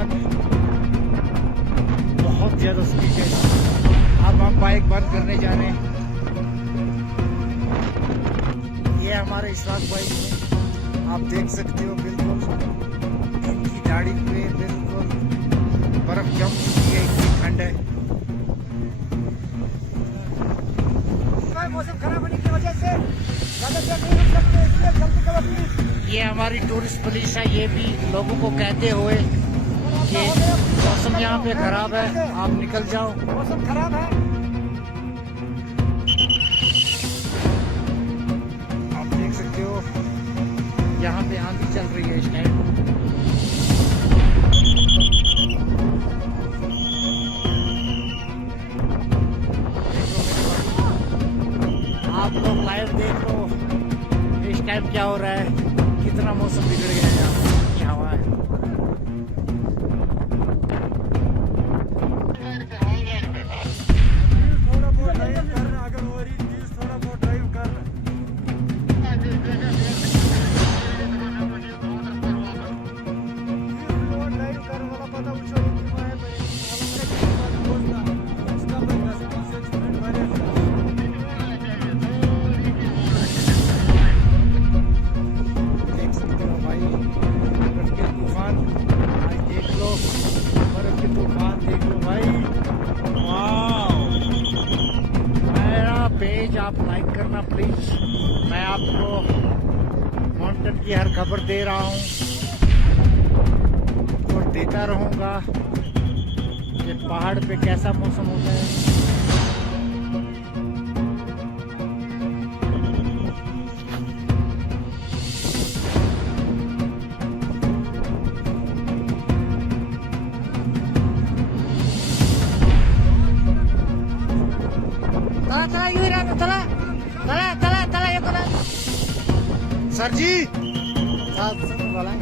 बंद, बहुत ज्यादा स्पीड है। अब हम बाइक बंद करने जा रहे हैं। ये हमारे इशराक भाई हैं, आप देख सकते हो बिल्कुल इनकी दाढ़ी पे बिल्कुल बर्फ जम चुकी है, इतनी ठंड है। मौसम खराब होने की वजह से ज्यादा देर नहीं रुक सकते, इसलिए जल्दी करो प्लीज। ये हमारी टूरिस्ट पुलिस है, ये भी लोगों को कहते हुए कि मौसम यहाँ पे खराब है, आप निकल जाओ। मौसम खराब है। आप देख सकते हो यहाँ पे आंधी चल रही है इस टाइम। आप लोग लाइव देख लो इस टाइम क्या हो रहा है, कितना मौसम बिगड़ गया है। यहाँ की हवा है। थोड़ा बहुत ड्राइव करना, अगर हो रही चीज थोड़ा बहुत ड्राइव करना। ड्राइव कर वाला पता पूछो देख सकते हो भाई बर्फ के तूफान, भाई देख लो बर्फ के तूफान, देख लो भाई। वाह, मेरा पेज आप लाइक करना प्लीज। मैं आपको माउंटेन की हर खबर दे रहा हूँ और देता रहूँगा कि पहाड़ पे कैसा मौसम होता है। सर जी साथ वाला